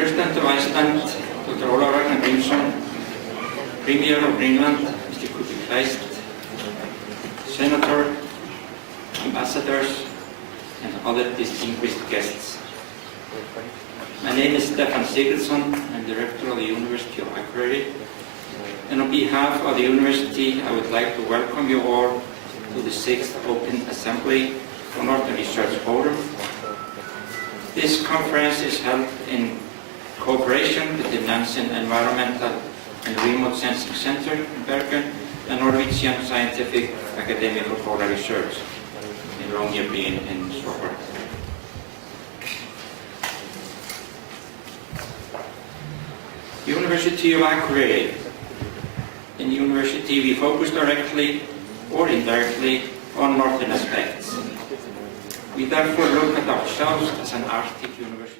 President of Iceland, Dr. Ólafur Ragnar Grímsson, Premier of Greenland, Mr. Kubi Kleist, Senator, Ambassadors, and other distinguished guests. My name is Stefán Sigurðsson. I'm the Rector of the University of Akureyri. And on behalf of the University, I would like to welcome you all to the 6th Open Assembly for Northern Research Forum. This conference is held in cooperation with the Nansen Environmental and Remote Sensing Center in Bergen and Norwegian Scientific Academy for Polar Research in Longyearbyen in Stockholm. University of Akureyri. In the university, we focus directly or indirectly on northern aspects. We therefore look at ourselves as an Arctic university.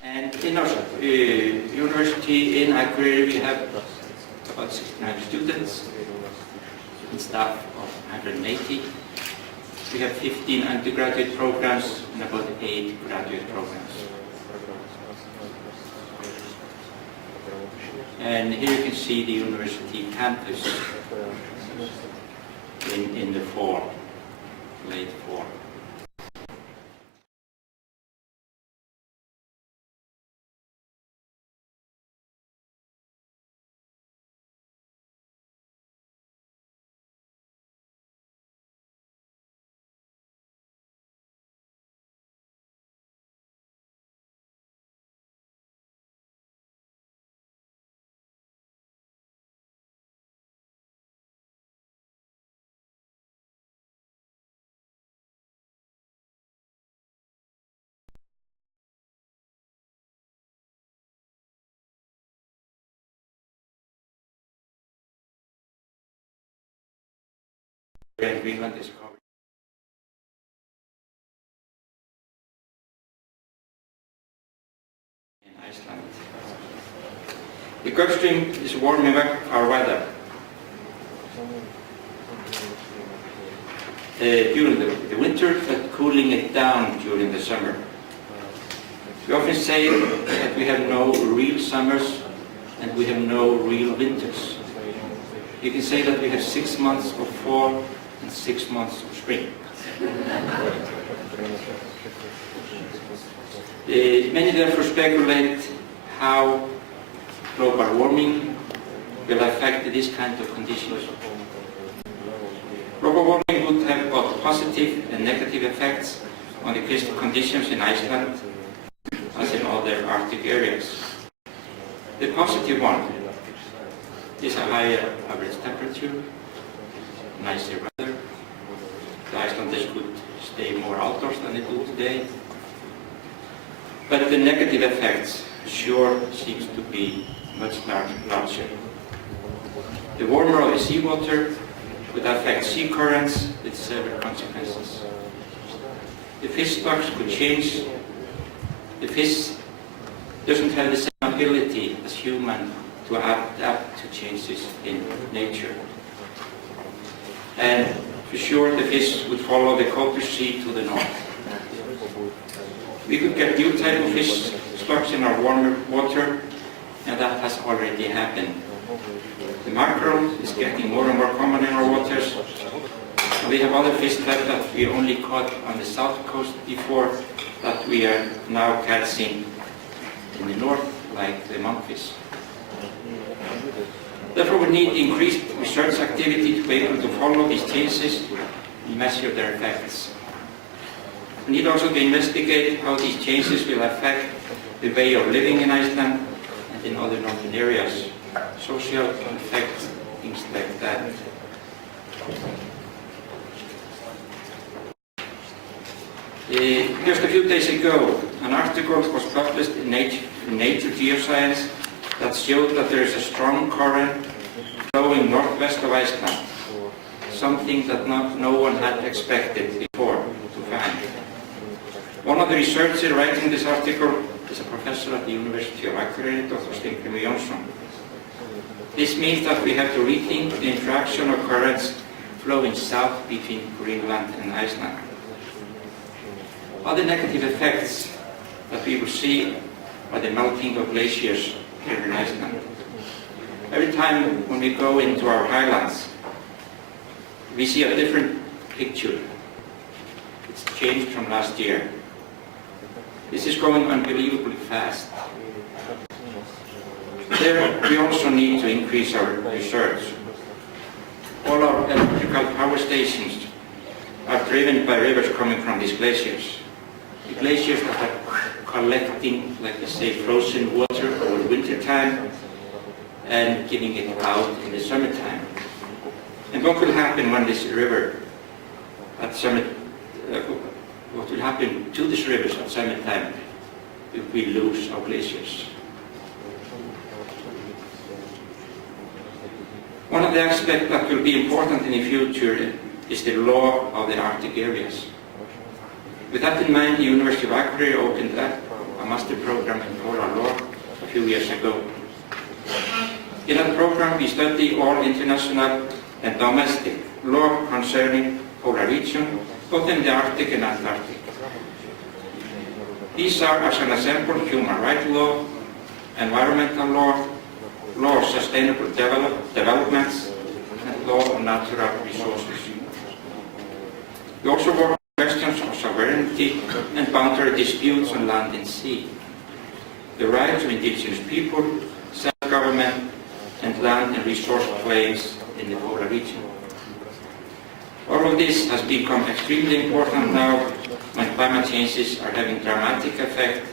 And in our university in Akureyri, we have about 69 students and staff of 180. We have 15 undergraduate programs and about 8 graduate programs. And here you can see the university campus in the fall, late fall. And Greenland is covered. In Iceland. The Gulf Stream is warming up our weather. During the winter, but cooling it down during the summer. We often say that we have no real summers and we have no real winters. You can say that we have 6 months of fall and 6 months of spring. Many therefore speculate how global warming will affect these kind of conditions. Global warming would have both positive and negative effects on the conditions in Iceland as in other Arctic areas. The positive one is a higher average temperature, nicer weather. The Icelanders could stay more outdoors than they do today. But the negative effects sure seems to be much larger. The warmer of the seawater would affect sea currents with several consequences. The fish stocks could change. The fish doesn't have the same ability as human to adapt to changes in nature. And for sure the fish would follow the colder sea to the north. We could get new type of fish stocks in our warmer water, and that has already happened. The mackerel is getting more and more common in our waters. And we have other fish types that we only caught on the south coast before that we are now catching in the north, like the monkfish. Therefore, we need increased research activity to be able to follow these changes and measure their effects. We need also to investigate how these changes will affect the way of living in Iceland and in other northern areas, social effects, things like that. Just a few days ago, an article was published in Nature Geoscience that showed that there is a strong current flowing northwest of Iceland, something that no one had expected before to find. One of the researchers writing this article is a professor at the University of Akureyri, Dr. Sigurðsson. This means that we have to rethink the interaction of currents flowing south between Greenland and Iceland. Other negative effects that we will see are the melting of glaciers here in Iceland. Every time when we go into our highlands, we see a different picture. It's changed from last year. This is going unbelievably fast. There we also need to increase our research. All our electrical power stations are driven by rivers coming from these glaciers. The glaciers that are collecting, like they say, frozen water over winter time and giving it out in the summertime. And what will happen when this river at what will happen to these rivers at summertime if we lose our glaciers? One of the aspects that will be important in the future is the law of the Arctic areas. With that in mind, the University of Akureyri opened up a master program in polar law a few years ago. In that program, we study all international and domestic law concerning polar region, both in the Arctic and Antarctic. These are, as an example, human rights law, environmental law, law of sustainable developments, and law of natural resources. We also work on questions of sovereignty and boundary disputes on land and sea, the rights of indigenous people, self-government, and land and resource claims in the polar region. All of this has become extremely important now when climate changes are having dramatic effect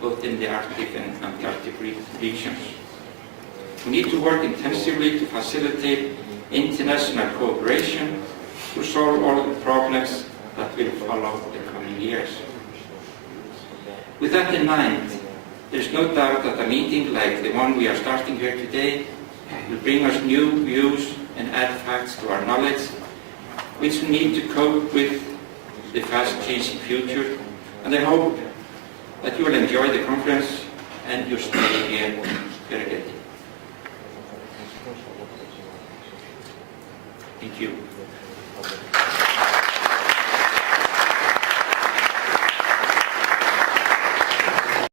both in the Arctic and Antarctic regions. We need to work intensively to facilitate international cooperation to solve all the problems that will follow the coming years. With that in mind, there is no doubt that a meeting like the one we are starting here today will bring us new views and add facts to our knowledge, which we need to cope with the fast-changing future. And I hope that you will enjoy the conference and your stay here very good. Thank you.